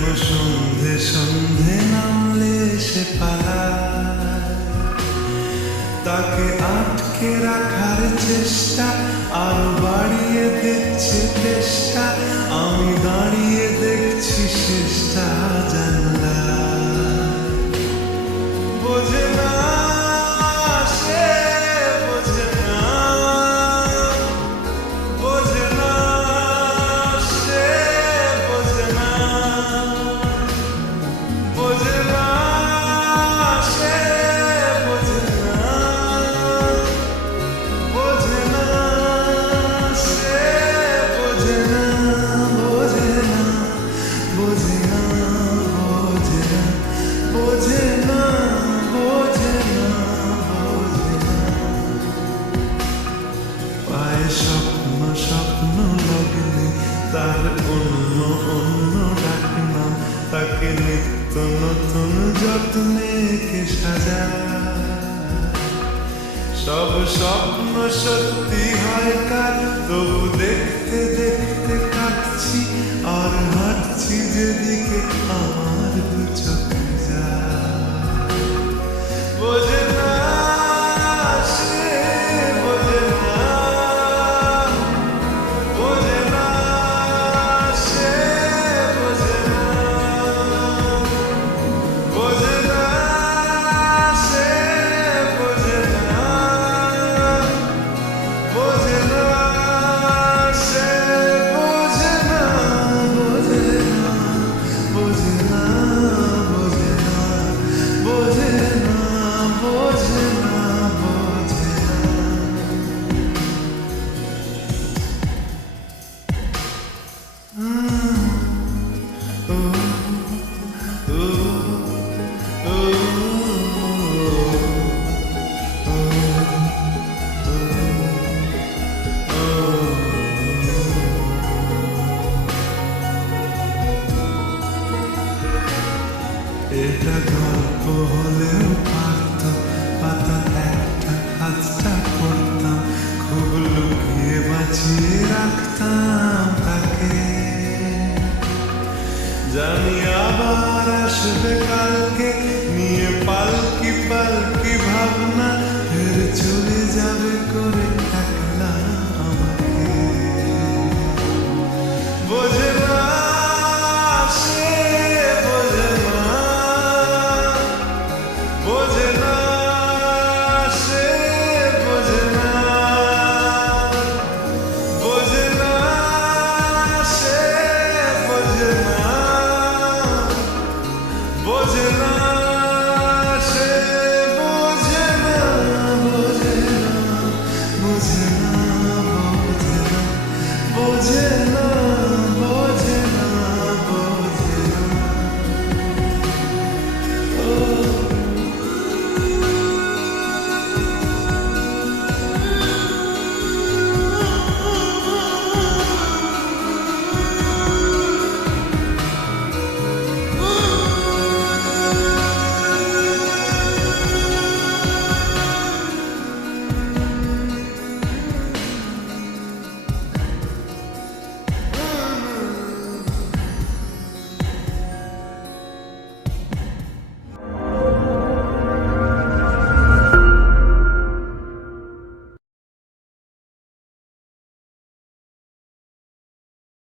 প্রেম সন্ধে সন্ধে নামলে সে পালায়, তাকে আটকে রাখার চেষ্টা আরো বাড়িয়ে দিচ্ছে চেষ্টা, আমি দাঁড়িয়ে দেখছি শেষটা জানলায়। বোঝে না সে, বোঝে না, বোঝে না সে, বোঝে না, বোঝে না সে, বোঝে না, বোঝে না সে, বোঝে না, বোঝে না, বোঝে না, বোঝে না, বোঝে না, বোঝে না, বোঝে না। পায়ে স্বপ্ন স্বপ্ন লাগলে তার অন্য অন্য ডাকনাম, তাকে নিত্য নতুন যত্নে কে সাজায়। সব স্বপ্ন সত্যি হয় কার, তবু দেখতে দেখতে কাটছি আর হাঁটছি যেদিকে আমার দু চোখ যায়। বোঝে না সে, বোঝে না, বোঝে না সে, বোঝে না, বোঝে না সে, বোঝে না, বোঝে না সে, বোঝে না, বোঝে না, বোঝে না, বোঝে না, বোঝে না, বোঝে না, বোঝে না। এটা গল্প হলেও পারত, পাতা একটা কাজটা করতাম, খুব লুকিয়ে বাঁচিয়ে রাখতাম তাকে। জানি আবার আসবে কালকে, নিয়ে পালকি পালকি ভাবনা, ফের চলে যাবে